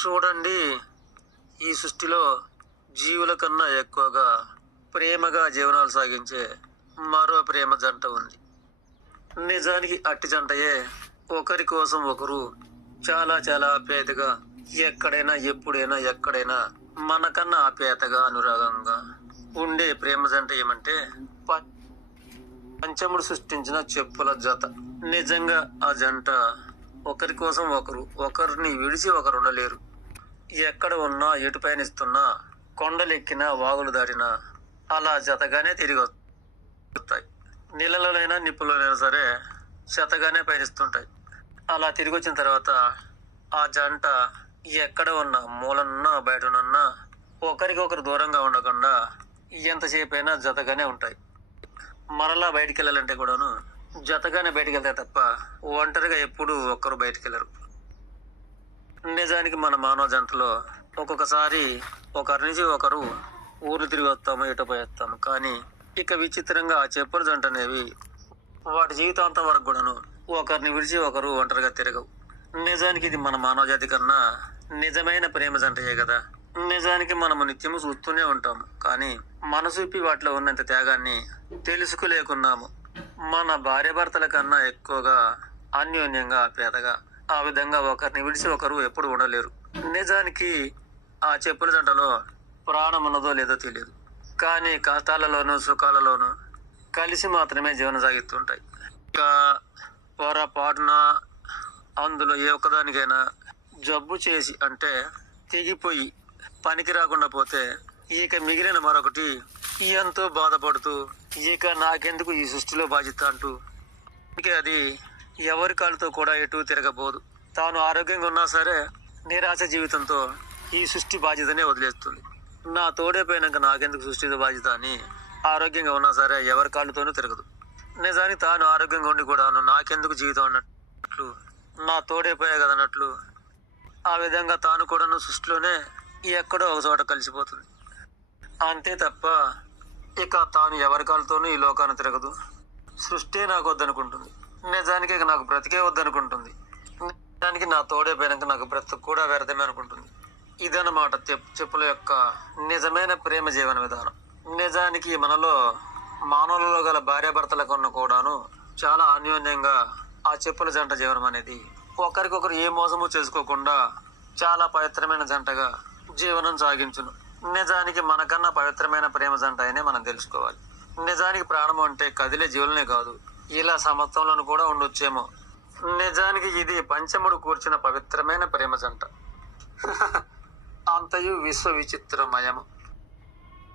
చూడండి, ఈ సృష్టిలో జీవుల కన్నా ఎక్కువగా ప్రేమగా జీవనాలు సాగించే మరో ప్రేమ జంట ఉంది. నిజానికి అట్టి జంటయే ఒకరి కోసం ఒకరు చాలా చాలా ఆప్యాయతగా ఎక్కడైనా ఎప్పుడైనా ఎక్కడైనా మనకన్నా ఆప్యాయతగా అనురాగంగా ఉండే ప్రేమ జంట ఏమంటే పంచముడు సృష్టించిన చెప్పుల జత. నిజంగా ఆ జంట ఒకరి కోసం ఒకరు, ఒకరిని విడిచి ఒకరు ఉండలేరు. ఎక్కడ ఉన్నా, ఎటు పయనిస్తున్నా, కొండలెక్కినా, వాగులు దాటినా అలా జతగానే తిరిగి వస్తాయి. నీళ్ళలోనైనా నిప్పులోనైనా సరే జతగానే పయనిస్తుంటాయి. అలా తిరిగి వచ్చిన తర్వాత ఆ జంట ఎక్కడ ఉన్నా, మూలనున్నా, బయటనున్నా ఒకరికొకరు దూరంగా ఉండకుండా ఎంతసేపు అయినా జతగానే ఉంటాయి. మరలా బయటికి వెళ్ళాలంటే కూడాను జతగానే బయటికి వెళ్తాయి తప్ప ఒంటరిగా ఎప్పుడు ఒక్కరు బయటికి వెళ్ళరు. నిజానికి మన మానవ జంటలో ఒక్కొక్కసారి ఒకరి నుంచి ఒకరు ఊర్లు తిరిగి వస్తాము, ఎటు పోయేస్తాము. కానీ ఇక విచిత్రంగా ఆ చెప్పుల జంట అనేవి వాటి జీవితాంతం వరకు కూడాను ఒకరిని విడిచి ఒకరు ఒంటరిగా తిరగవు. నిజానికి ఇది మన మానవ జాతి కన్నా నిజమైన ప్రేమ జంటయే కదా. నిజానికి మనము నిత్యము చూస్తూనే ఉంటాము, కానీ మనసూపి వాటిలో ఉన్నంత త్యాగాన్ని తెలుసుకోలేకున్నాము. మన భార్య భర్తల కన్నా ఎక్కువగా అన్యోన్యంగా, ఆప్యాయతగా ఆ విధంగా ఒకరిని విడిచి ఒకరు ఎప్పుడు ఉండలేరు. నిజానికి ఆ చెప్పుల జంటలో ప్రాణం ఉన్నదో లేదో తెలియదు, కానీ కష్టాలలోనూ సుఖాలలోనూ కలిసి మాత్రమే జీవనం సాగిస్తుంటాయి. ఇక పొరపాటున అందులో ఏ ఒక్కదానికైనా జబ్బు చేసి అంటే తెగిపోయి పనికి రాకుండా పోతే ఇక మిగిలిన మరొకటి ఎంతో బాధపడుతూ ఇక నాకెందుకు ఈ సృష్టిలో బాధ్యత అంటూ ఇక అది ఎవరి కాళ్ళతో కూడా ఎటు తిరగబోదు. తాను ఆరోగ్యంగా ఉన్నా సరే నిరాశ జీవితంతో ఈ సృష్టి బాధ్యతనే వదిలేస్తుంది. నా తోడైపోయినాక నాకెందుకు సృష్టి బాధ్యత అని ఆరోగ్యంగా ఉన్నా సరే ఎవరి కాళ్ళతోనూ తిరగదు. నిజానికి తాను ఆరోగ్యంగా ఉండి కూడా నాకెందుకు జీవితం అన్నట్లు, నా తోడైపోయా కదా అన్నట్లు ఆ విధంగా తాను కూడాను సృష్టిలోనే ఎక్కడో ఒక చోట కలిసిపోతుంది. అంతే తప్ప ఇక తాను ఎవరి కాళ్ళతోనూ ఈ లోకాన్ని తిరగదు. సృష్టి నాకు వద్దనుకుంటుంది. నిజానికి ఇక నాకు బ్రతికే వద్దనుకుంటుంది. నిజానికి నా తోడైపోయినాక నాకు బ్రతుకు కూడా వ్యర్థమే అనుకుంటుంది. ఇదన్నమాట చెప్పుల యొక్క నిజమైన ప్రేమ జీవన విధానం. నిజానికి మనలో మానవులలో గల భార్యాభర్తల కన్నా కూడాను చాలా అన్యోన్యంగా ఆ చెప్పుల జంట జీవనం అనేది ఒకరికొకరు ఏ మోసము చేసుకోకుండా చాలా పవిత్రమైన జంటగా జీవనం సాగించును. నిజానికి మనకన్నా పవిత్రమైన ప్రేమ జంట అయినే మనం తెలుసుకోవాలి. నిజానికి ప్రాణం అంటే కదిలే జీవులనే కాదు, ఇలా సమత్వంలో కూడా ఉండొచ్చేమో. నిజానికి ఇది పంచముడు కూర్చిన పవిత్రమైన ప్రేమ జంట. అంతయు విశ్వ విచిత్రమయము.